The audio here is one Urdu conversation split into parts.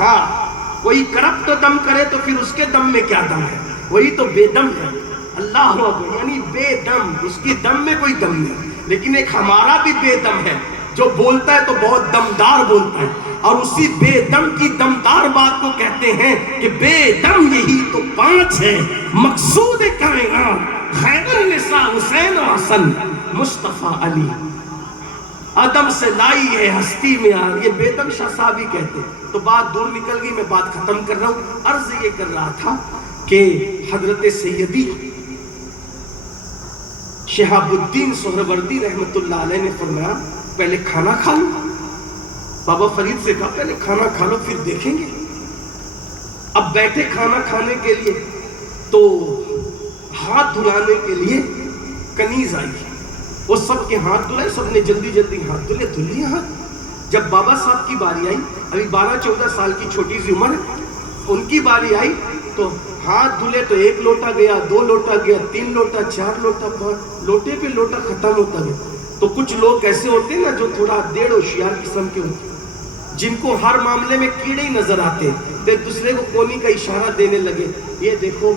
ہاں کوئی کرپ تو دم کرے تو پھر اس کے دم میں کیا دم ہے، وہی تو بے دم ہے. اللہ اکبر، یعنی بے دم، اس کی دم میں کوئی دم نہیں. لیکن ایک ہمارا بھی بے دم ہے جو بولتا ہے تو بہت دمدار بولتا ہے، اور اسی بے دم کی دمدار بات کو کہتے ہیں کہ بے دم یہی تو پانچ ہے مقصود کائنات، خیر النساء حسین و حسن مصطفیٰ علی. عدم سے لائی ہے ہستی میں آ، یہ بے دم شاہ صاحب ہی کہتے ہیں. تو بات دور نکل گئی، میں بات ختم کر رہا ہوں. عرض یہ کر رہا تھا کہ حضرت سیدی شہاب الدین سہروردی رحمت اللہ علیہ نے فرمایا پہلے کھانا کھا لو. بابا فرید سے کہا پہلے کھانا کھا لو پھر دیکھیں گے. اب بیٹھے کھانا کھانے کے لیے تو ہاتھ دھلانے کے لیے کنیز آئی. وہ سب کے ہاتھ دھلائے، سب نے جلدی جلدی ہاتھ دھلے، دھل لیے ہاتھ. جب بابا صاحب کی باری آئی، ابھی 12-14 سال کی چھوٹی سی عمر، ان کی باری آئی تو ہاتھ دھلے تو 1 لوٹا گیا، 2 لوٹا گیا، 3 لوٹا، 4 لوٹا، 5 لوٹے پہ لوٹا ختم ہوتا گیا. تو کچھ لوگ ایسے ہوتے ہیں نا جو تھوڑا دیر ہوشیار قسم کے ہوتے ہیں، جن کو ہر معاملے میں کیڑے ہی نظر آتے ہیں، تو ایک دوسرے کو کونی کا اشارہ دینے لگے، یہ دیکھو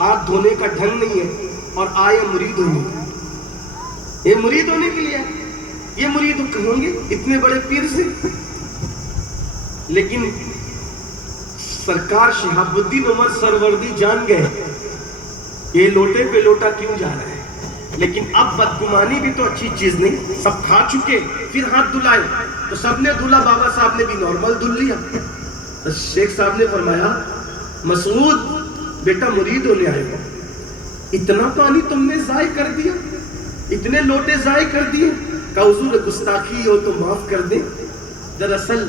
ہاتھ دھونے کا ڈھنگ نہیں ہے اور آئے مرید ہونے. یہ مرید ہونے کے لیے، یہ مرید ہوں گے اتنے بڑے پیر سے. لیکن سرکار شہاب الدین عمر سروردی جان گئے یہ لوٹے پہ لوٹا کیوں جا رہا ہے. لیکن اب بدگمانی بھی تو اچھی چیز نہیں، سب کھا چکے پھر ہاتھ دھلائے تو سب نے دھلا، بابا صاحب نے بھی نارمل دھل لیا. تو شیخ صاحب نے فرمایا مسعود بیٹا مرید ہونے آئے ہو، اتنا پانی تم نے ضائع کر دیا، اتنے لوٹے ضائع کر دیے. کہ حضور گستاخی ہو تو معاف کر دیں. دراصل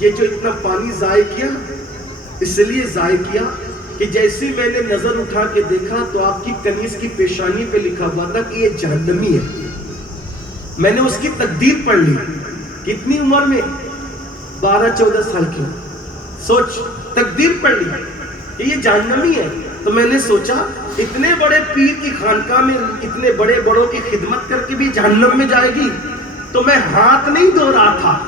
یہ جو اتنا پانی ضائع کیا اس لیے ضائع کیا کہ جیسی میں نے نظر اٹھا کے دیکھا تو آپ کی کنیز کی پیشانی پہ لکھا ہوا تھا کہ یہ جہنمی ہے. میں نے اس کی تقدیر پڑھ لی. کتنی عمر میں؟ 12-14 سال کی. سوچ، تقدیر پڑھ لی کہ یہ جہنمی ہے. تو میں نے سوچا اتنے بڑے پیر کی خانقاہ میں اتنے بڑے بڑوں کی خدمت کر کے بھی جہنم میں جائے گی. تو میں ہاتھ نہیں دھو رہا تھا،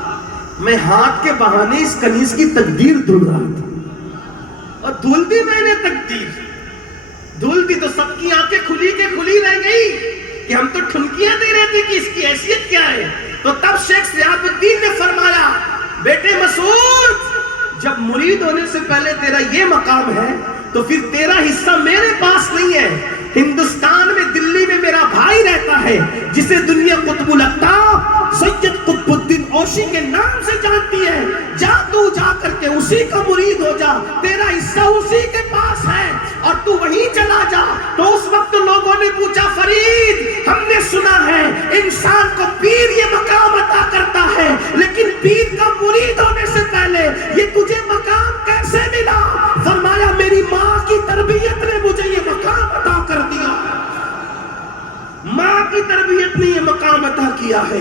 میں ہاتھ کے بہانے اس کنیز کی تقدیر دھل رہا تھا. اور دھل دی میں نے تقدیر، دھل دی تو سب کی آنکھیں کھلی کے کھلی رہ گئی کہ ہم تو ٹھمکیاں دے رہے تھے کہ اس کی حیثیت کیا ہے. تو تب شیخ شہاب الدین نے فرمایا بیٹے مسعود، جب مرید ہونے سے پہلے تیرا یہ مقام ہے تو پھر تیرا حصہ میرے پاس نہیں ہے. ہندوستان میں دلی میں میرا بھائی رہتا ہے جسے دنیا قطب الاقطاب سید قطب الدین اوشی کے نام سے جانتی ہے. جا تو جا کر کے اسی کا مرید ہو جا، تیرا حصہ اسی کے پاس ہے اور تو وہیں چلا جا. تو اس وقت لوگوں نے پوچھا فرید ہم نے سنا ہے انسان کو پیر یہ مقام عطا کرتا ہے، لیکن پیر کا مرید ہونے سے پہلے یہ تجھے مقام کیسے ملا؟ فرمایا میری ماں کی تربیت نے مجھے یہ مقام عطا کر دیا. ماں کی تربیت نے یہ مقام عطا کیا ہے،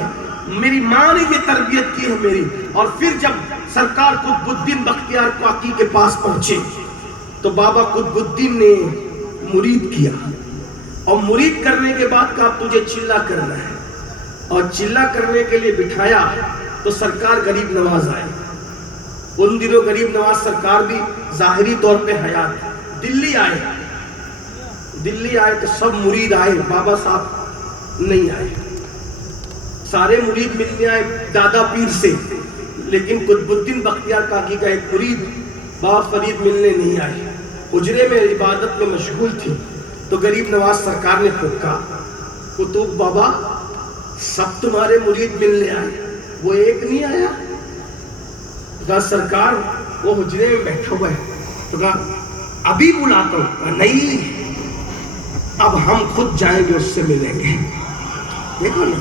میری ماں نے یہ تربیت کی ہے میری. اور پھر جب سرکار قطب الدین بختیار کاکی کے پاس پہنچے تو بابا قطب الدین نے مرید کیا، اور مرید کرنے کے بعد کہا تجھے چلہ کرنا ہے، اور چلہ کرنے کے لیے بٹھایا تو سرکار غریب نواز آئے. ان دنوں غریب نواز سرکار بھی ظاہری طور پہ حیات. دلی آئے تو سب مرید آئے، بابا صاحب نہیں آئے. سارے مرید ملنے آئے دادا پیر سے، لیکن قطب الدین بختیار کاکی کا ایک مرید بابا فرید ملنے نہیں آئے، حجرے میں عبادت میں مشغول تھی. تو غریب نواز سرکار نے پھونکا قطب بابا سب تمہارے مرید ملنے آئے، وہ ایک نہیں آیا؟ کہا سرکار وہ حجرے میں بیٹھا ہوا ہے. تو کہا ابھی بلاتا ہوں. نہیں، اب ہم خود جائیں گے اس سے ملیں گے. دیکھو نا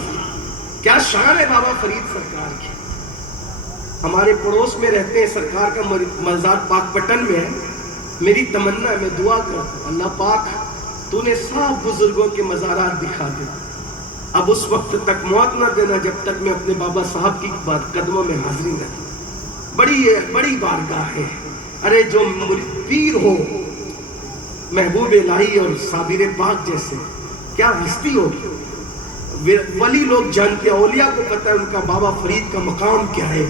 کیا شان ہے بابا فرید سرکار کی. ہمارے پڑوس میں رہتے ہیں، سرکار کا مزار پاک پٹن میں ہے. میری تمنا ہے، میں دعا کرتا ہوں اللہ پاک تو نے سب بزرگوں کے مزارات دکھا دے. اب اس وقت تک موت نہ دینا جب تک میں اپنے بابا صاحب کی قدموں میں حاضری نہ دوں. بڑی بارگاہ ہے. ارے جو پیر ہو محبوب الہی اور صابر پاک جیسے، کیا ہستی ہوگی. ولی لوگ جانتے ہیں، اولیاء کو پتہ ہے ان کا بابا فرید کا مقام کیا ہے.